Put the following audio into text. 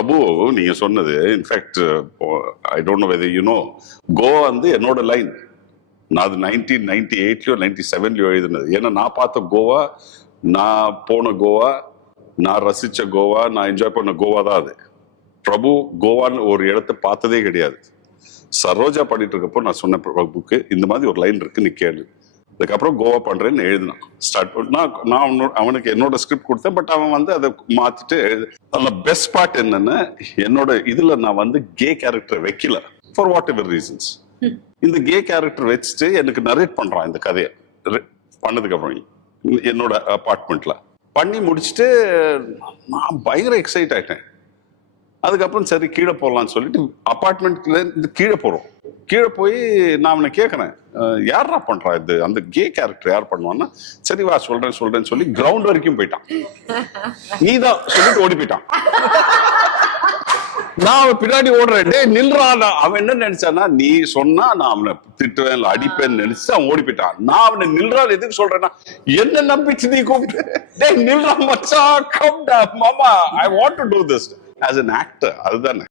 பிரபு நீங்க சொன்னது in fact I don't know whether you know Goa வந்து என்னோட லைன். நான் அது 1998லயோ 97லயோ எழுதினது. ஏன்னா நான் பார்த்த கோவா, நான் போன கோவா, நான் ரசிச்ச கோவா, நான் என்ஜாய் பண்ண கோவா தான் அது. பிரபு கோவான்னு ஒரு இடத்த பார்த்ததே கிடையாது. சரோஜா பண்ணிட்டு இருக்கப்போ நான் சொன்ன பிரபுக்கு இந்த மாதிரி ஒரு லைன் இருக்கு, நீ கேளு. அதுக்கப்புறம் கோவா பண்றேன்னு எழுதினான். ஸ்டார்ட் நான் அவனுக்கு என்னோட ஸ்கிரிப்ட் கொடுத்தேன். பட் அவன் வந்து அதை மாத்திட்டு அதில் பெஸ்ட் பார்ட் என்னன்னா, என்னோட இதுல நான் வந்து கே கேரக்டர் வைக்கல ஃபார் வாட் எவர் ரீசன்ஸ். இந்த கே கேரக்டர் வச்சுட்டு எனக்கு நரேட் பண்றான் இந்த கதையை. பண்ணதுக்கு அப்புறம் என்னோட அபார்ட்மெண்ட்ல பண்ணி முடிச்சுட்டு நான் பயங்கர எக்ஸைட் ஆயிட்டேன். அதுக்கப்புறம் சரி கீழே போடலான்னு சொல்லிட்டு அபார்ட்மெண்ட்ல இருந்து கீழே போறோம். கீழே போய் நான் அவனை கேட்கறேன், யாரா பண்றா இது, அந்த கே கேரக்டர் யார் பண்ணுவான்னா, சரி வா சொல்றேன்னு சொல்லி கிரவுண்ட் வரைக்கும் போயிட்டான். நீதான் சொல்லிட்டு ஓடி போயிட்டான். நான் அவன் பின்னாடி ஓடுறேன், டே நில்றான். அவன் என்ன நினைச்சானா, நீ சொன்னா நான் அவனை திட்டுவேன் இல்ல அடிப்பேன்னு நினைச்சு அவன் ஓடி போயிட்டான். நான் அவனை நில்றான் எதுக்கு சொல்றேன்னா, என்ன நம்பிச்சு நீ கூப்பிட்டு, டே நில்றான் மச்சான், கம் டா மாமா, I want to to this as an actor. அதுதானே.